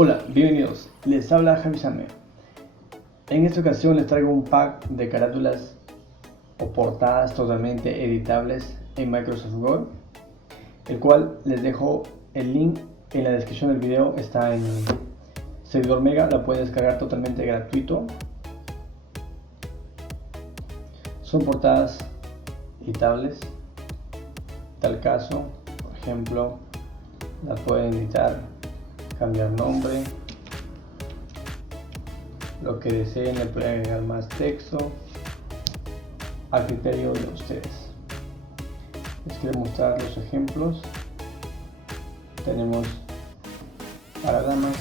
Hola, bienvenidos, les habla Javi Same. En esta ocasión les traigo un pack de carátulas o portadas totalmente editables en Microsoft Word, el cual les dejo el link en la descripción del video. Está en servidor Mega, la pueden descargar totalmente gratuito. Son portadas editables, tal caso, por ejemplo, la pueden editar, cambiar nombre, lo que deseen, le pueden agregar más texto a criterio de ustedes. Les quiero mostrar los ejemplos. Tenemos para damas,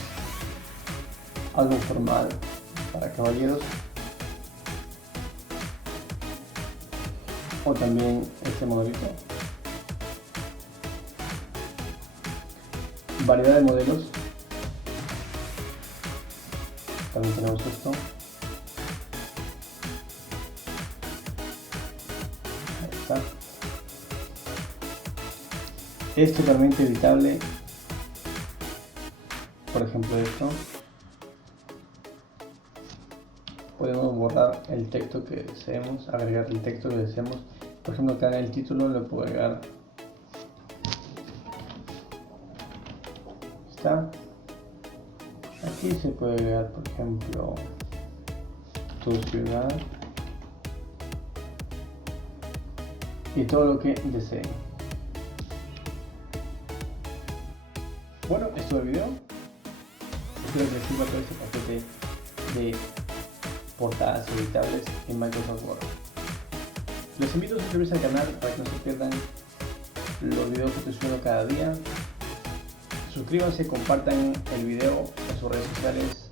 algo formal para caballeros, o también este modelito. Variedad de modelos. También tenemos esto. Ahí está. Es totalmente editable. Por ejemplo, esto. Podemos borrar el texto que deseemos, agregar el texto que deseemos. Por ejemplo, acá en el título le puedo agregar. Está. Aquí se puede agregar, por ejemplo, tu ciudad y todo lo que deseen. Bueno, esto es el video. Espero que les sirva todo este paquete de portadas editables en Microsoft Word. Les invito a suscribirse al canal para que no se pierdan los videos que estoy subiendo cada día. Suscríbanse, compartan el video en sus redes sociales.